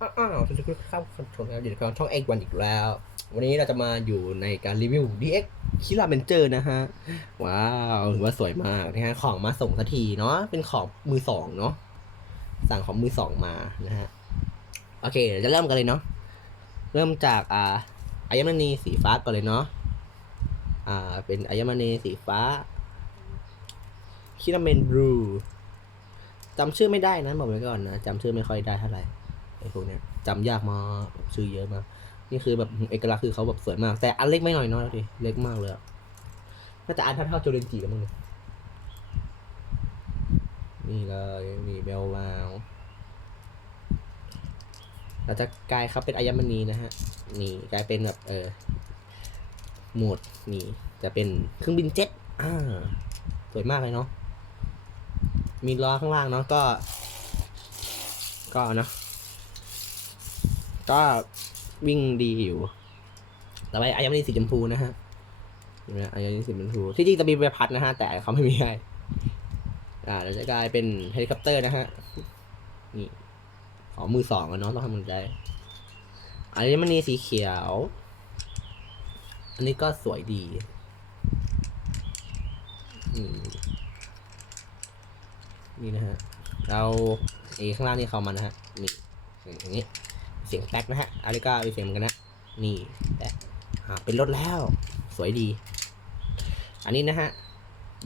อ้าวทุกคนเข้าชมแล้วอยู่กับช่องเอ็กวันอีกแล้ว วันนี้เราจะมาอยู่ในการรีวิว DX คิราเมนเจอร์นะฮะ ว้าวถือว่าสวยมากนะฮะ ของมาส่งสักทีเนาะ เป็นของมือสองเนาะ สั่งของมือสองมานะฮะ โอเคเดี๋ยวจะเริ่มกันเลยเนาะ เริ่มจากอ่าอายมณีสีฟ้าก่อนเลยเนาะ อ่า เป็นอายมณีสีฟ้า คิราเมนบลูจำชื่อไม่ได้นะบอกไว้ก่อนนะจำชื่อไม่ค่อยได้เท่าไหร่ ไอ้พวกเนี้ยจำยากมากชื่อเยอะมากนี่คือแบบเอกลักษณ์คือเขาแบบสวยมาก แต่อันเล็กไม่น่อยเนาะดิเล็กมากเลยอะน่าจะอันเท่าเท่าโจเรนจีแล้วมั้งเนี่ยนี่เลยนี่เบลวาวเราจะกลายเขาเป็นอายมณีนะฮะ นี่กลายเป็นแบบเออโหมดนี่จะเป็นเครื่องบินเจ็ตอ่าสวยมากเลยเนาะมีล้อข้างล่างเนาะก็ ก็เนาะ ก็วิ่งดีอยู่ต่อไปอายามีสีชมพูนะฮะเห็นไหมอายามีสีชมพูที่จริงจะมีใบพัดนะฮะ แต่เขาไม่มีให้อ่าเราจะกลายเป็นเฮลิคอปเตอร์นะฮะ นี่ ของมือสองอะเนาะต้องทำมันใจอันนี้มันนีสีเขียว อันนี้ก็สวยดีนี่นะฮะ เราไอ้ข้างล่างนี่เข้ามานะฮะ นี่อย่างนี้ เสียงแป๊กนะฮะอาริก้ามีเสียงเหมือนกันนะ นี่แป๊กอ่เป็นรถแล้ว สวยดี อันนี้นะฮะ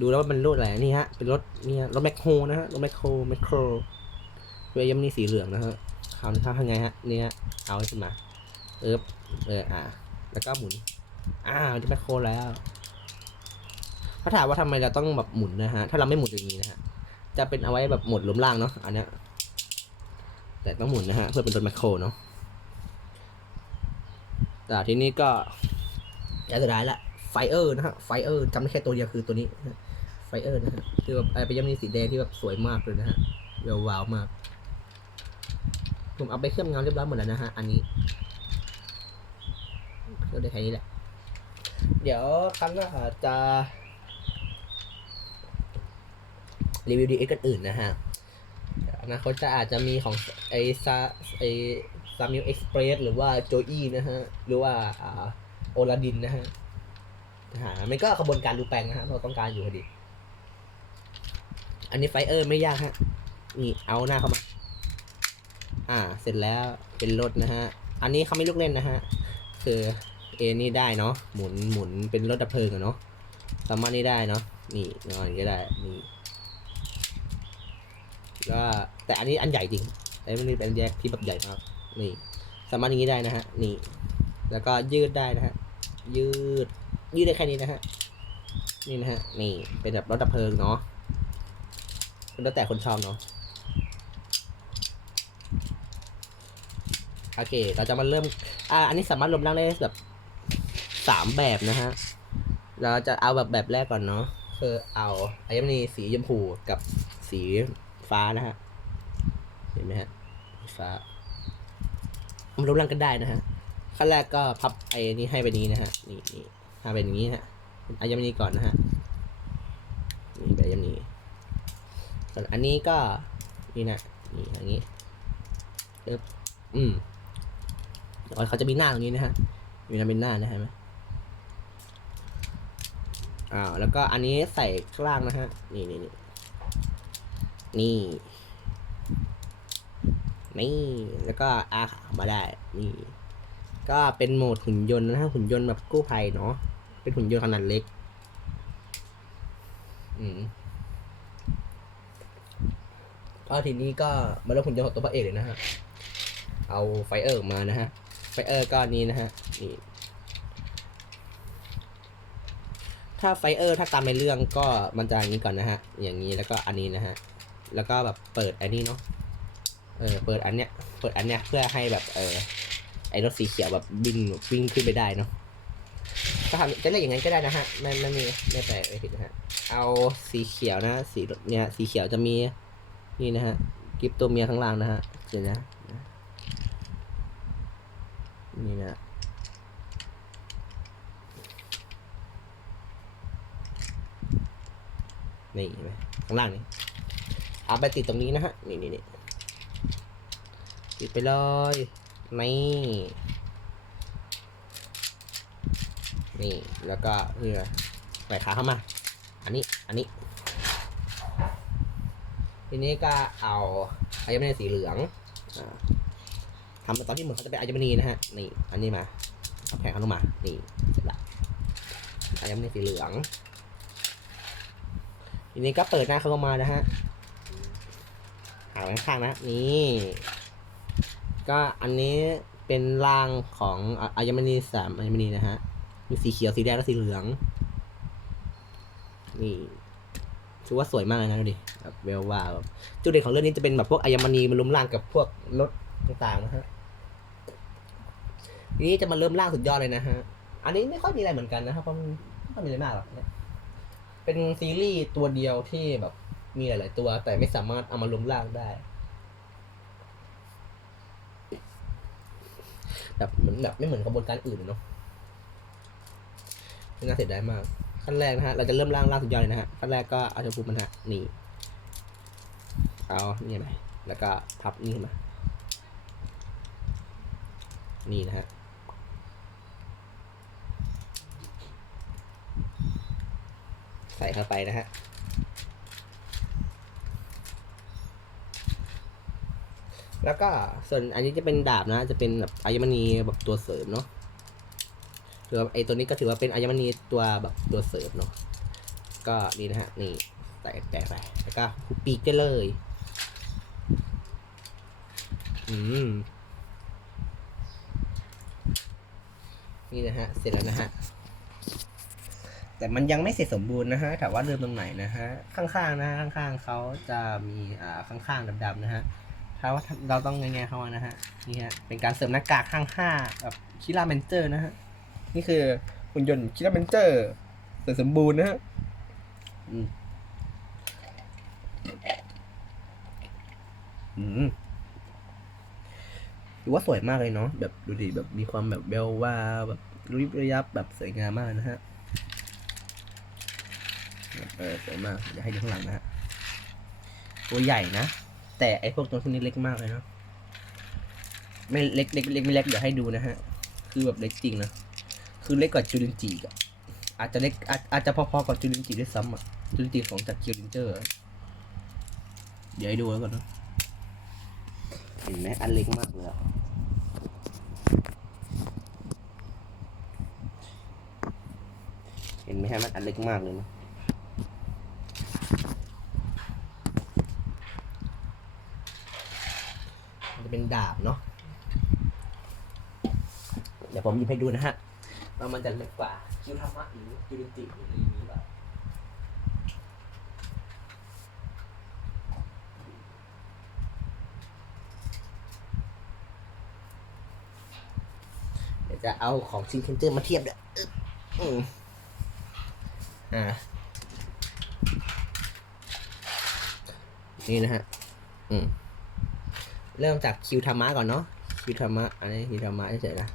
ดูแล้วว่ามันรถอะไรนี่ฮะ เป็นรถเนี่ฮะรถแมคโครนะฮะ รถแมคโครแมคโครเวยัมนี่สีเหลืองนะฮะคราวนี้ทำยังไงฮะ เนี่ฮะเอาขึ้นมา เอิบเออ อ่า แล้วก็หมุน อ้าวจะแมคโครแล้วถ้าถามว่าทำไมเราต้องแบบหมุนนะฮะ ถ้าเราไม่หมุนอย่างนี้นะฮะ จะเป็นเอาไว้แบบหมดล้มล่างเนาะ อันเนี้ย แต่ต้องหมุนนะฮะ เพื่อเป็นรถแมคโครเนาะ แต่ทีนี้ก็อย่างสุดท้ายละไฟเออร์นะฮะไฟเออร์จำได้แค่ตัวเดียวคือตัวนี้ไฟเออร์นะฮะคือแบบไอ้เป็นยัมนีสีแดงที่แบบสวยมากเลยนะฮะเวววาวมาก ผมเอาไปเคลือบเงาเรียบร้อยหมดแล้วนะฮะอันนี้ก็ได้แค่นี้แหละ เดี๋ยวครั้งหน้าจะรีวิวดีเอ็กกันอื่นนะฮะอนาคตจะอาจจะมีของไอซาไอ ซามิลเอ็กซ์เพรสหรือว่าโจอี้นะฮะ หรือว่าอ่าโอลาดินนะฮะหามันก็ขบวนการรูแปลงนะฮะ เราต้องการอยู่พอดี อันนี้ไฟเออร์ไม่ยากฮะ นี่เอาหน้าเข้ามา อ่า เสร็จแล้วเป็นรถนะฮะ อันนี้เขาไม่ลูกเล่นนะฮะ คือเอนี่ได้เนาะ หมุนหมุนเป็นรถดับเพลิงอะเนาะ สามารถนี่ได้เนาะ นี่นอนก็ได้ นี่ก็แต่อันนี้อันใหญ่จริงไอ้มันนี่เป็นแยกที่แบบใหญ่มาก นี่ สามารถอย่างนี้ได้นะฮะ นี่ แล้วก็ยืดได้นะฮะ ยืด ยืดได้แค่นี้นะฮะ นี่นะฮะ นี่ เป็นแบบรถดับเพลิงเนาะแล้วแต่คนชอบเนาะ โอเค เราจะมาเริ่ม อ่า อันนี้สามารถรวมร่างได้แบบสามแบบนะฮะ เราจะเอาแบบแบบแรกก่อนเนาะ คือเอาไอ้ยันีสีชมพูกับสีฟ้านะฮะ เห็นไหมฮะสีฟ้า มันรูปร่างกันได้นะฮะขั้นแรกก็พับไอ้นี้ให้ไปนี้นะฮะ นี่นี่ทำเป็นอย่างนี้ฮะเป็นอายมนีก่อนนะฮะ นี่แบบอายมนีส่วนอันนี้ก็นี่นะนี่อย่างนี้เอ๊บอืมเดี๋ยวเขาจะมีหน้าตรงนี้นะฮะมีน้ำเป็นหน้านะฮะไหมอ้าวแล้วก็อันนี้ใส่ข้างล่างนะฮะ นี่นี่นี่นี่ นี่แล้วก็อามาได้นี่ก็เป็นโหมดหุ่นยนต์นะฮะหุ่นยนต์แบบกู้ภัยเนาะเป็นหุ่นยนต์ขนาดเล็ก อืมก็ทีนี้ก็มาเริ่มหุ่นยนต์ของตัวพระเอกเลยนะฮะเอาไฟเออร์มานะฮะไฟเออร์ก้อนนี้นะฮะนี่ถ้าไฟเออร์ถ้าตามในเรื่องก็มันจะอย่างนี้ก่อนนะฮะ อย่างนี้แล้วก็อันนี้นะฮะ แล้วก็แบบเปิดอันนี้เนาะ เออเปิดอันเนี้ยเปิดอันเนี้ยเพื่อให้แบบเออไอ้รถสีเขียวแบบวิ่งวิ่งขึ้นไปได้เนาะก็ทำจะเรียกอย่างนั้นก็ได้นะฮะไม่ไม่มีไม่แปลกไม่ผิดนะฮะเอาสีเขียวนะ สีเนี่ยสีเขียวจะมีนี่นะฮะกิฟตัวเมียข้างล่างนะฮะเดี๋ยวนะนี่นะนี่เห็นไหมข้างล่างนี่เอาไปติดตรงนี้นะฮะนี่นี่นี่ ปิดไปเลยนี่นี่แล้วก็เพื่อใส่ขาเข้ามา อันนี้อันนี้ ทีนี้ก็เอาอายมณีสีเหลืองอทำตอนที่เหมือนเขาจะเป็นอายมณีนะฮะนี่อันนี้มาเอาแผงเขาลงมานี่เสร็จละอายมณีสีเหลืองทีนี้ก็เปิดหน้าเขาลงมานะฮะหาไว้ข้างๆนะนี่ ก็อันนี้เป็นรางของอะอายมณีสามอายมณีนะฮะ มีสีเขียวสีแดงและสีเหลือง นี่ถือว่าสวยมากเลยนะดูดิแบบเวลว่าแบบจุดเด่นของเรื่องนี้จะเป็นแบบพวกอายมณีมันล้มล่างกับพวกรถต่างๆนะฮะทีนี้จะมาเริ่มล่างสุดยอดเลยนะฮะ อันนี้ไม่ค่อยมีอะไรเหมือนกันนะครับเพราะมันไม่ค่อยมีอะไรมากหรอกเนี่ยเป็นซีรีส์ตัวเดียวที่แบบมีหลาย ๆ ตัว แต่ไม่สามารถเอามาล้มล่างได้ แบบเหมือนแบบไม่เหมือนกระบวนการอื่นเลยเนาะน่าเสียดายมาก ขั้นแรกนะฮะ เราจะเริ่มล่างล่างสุดยอดเลยนะฮะ ขั้นแรกก็เอาชมพูมันฮะ นี่ เอา นี่ไปแล้วก็พับนี่ขึ้นมา นี่นะฮะใส่เข้าไปนะฮะ แล้วก็ส่วนอันนี้จะเป็นดาบนะ จะเป็นแบบอายมณีแบบตัวเสริมเนาะถือว่าไอตัวนี้ก็ถือว่าเป็นอายมณีตัวแบบตัวเสริมเนาะก็นี่นะฮะนี่ใส่แปะไปแล้วก็หุบปีกได้เลย อืมนี่นะฮะ เสร็จแล้วนะฮะ แต่มันยังไม่เสร็จสมบูรณ์นะฮะถามว่าเริ่มตรงไหนนะฮะ ข้างๆนะฮะข้างๆเขาจะมีอ่าข้างๆดำๆนะฮะ ถ้าว่าเราต้องไงๆเข้ามานะฮะนี่ฮะเป็นการเสริมหน้ากากข้างห้าแบบคิราเมนเจอร์นะฮะนี่คือหุ่นยนต์คิราเมนเจอร์เสร็จสมบูรณ์นะฮะอืมอืมถือว่าสวยมากเลยเนาะแบบดูดิแบบมีความแบบเบลว่าแบบริบระยับแบบสวยงามมากนะฮะเออสวยมากเดี๋ยวให้ดูข้างหลังนะฮะตัวใหญ่นะ แต่ไอพวกตัวพวกนี้เล็กมากเลยเนาะไม่เล็กเล็กเล็กไม่เล็กเดี๋ยวให้ดูนะฮะ คือแบบเล็กจริงนะ คือเล็กกว่าจูรินจิอะอาจจะเล็กอาจอาจจะพอๆกับจูรินจิด้วยซ้ำอะจูรินจิของจากคิวรินเจอร์ เดี๋ยวให้ดูแล้วก่อนเนาะเห็นไหมอันเล็กมากเลยเห็นไหมฮะมันอันเล็กมากเลยนะ มันจะเป็น ดาบเนาะเดี๋ยวผมหยิบให้ดูนะฮะว่ามันจะเล็กกว่าคิวธรรมะหรือจูรินจิหรืออะไรอย่างนี้แบบเดี๋ยวจะเอาของซิงเคิลเจอร์มาเทียบเด้ออืมอ่านี่นะฮะ อืม เริ่มจากคิวธรรมะก่อนเนาะคิวธรรมะอันนี้คิวธรรมะเฉยๆนะ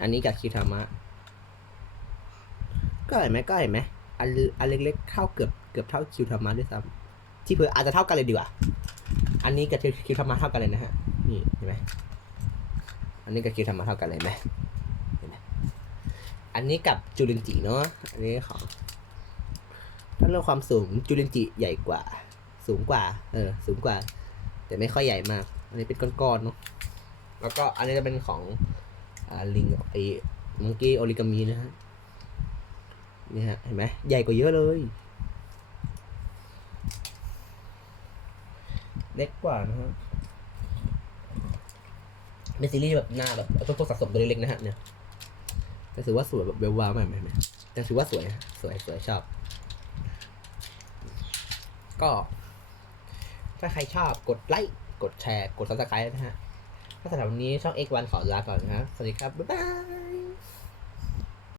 อันนี้กับคิวธรรมะก็เห็นไหมก็เห็นไหมอันอันเล็กๆเท่าเกือบเกือบเท่าคิวธรรมะด้วยซ้ำที่เผื่ออาจจะเท่ากันเลยดีกว่าอันนี้กับคิวธรรมะเท่ากันเลยนะฮะนี่เห็นไหมอันนี้กับคิวธรรมะเท่ากันเลยไหมเห็นไหมอันนี้กับจูรินจิเนาะอันนี้ของถ้าเรื่องความสูงจูรินจิใหญ่กว่า สูงกว่า เออ สูงกว่า แต่ไม่ค่อยใหญ่มาก อันนี้เป็นก้อนๆเนาะแล้วก็อันนี้จะเป็นของอ่าลิงไอ้มังกี้โอริกามีนะฮะนี่ฮะเห็นไหมใหญ่กว่าเยอะเลย เล็กกว่านะฮะเป็นซีรีส์แบบหน้าแบบพวกสะสมตัวเล็กๆนะฮะเนี่ยแต่ถือว่าสวยแบบเบลวาวมากไหมไหมแต่ถือว่าสวยนะสวยสวยชอบ ก็ ถ้าใครชอบกดไลค์กดแชร์ กดซับสไครต์นะฮะถ้าสำหรับวันนี้ช่อง X1 ขอลาก่อนนะครับ สวัสดีครับ บ๊ายบาย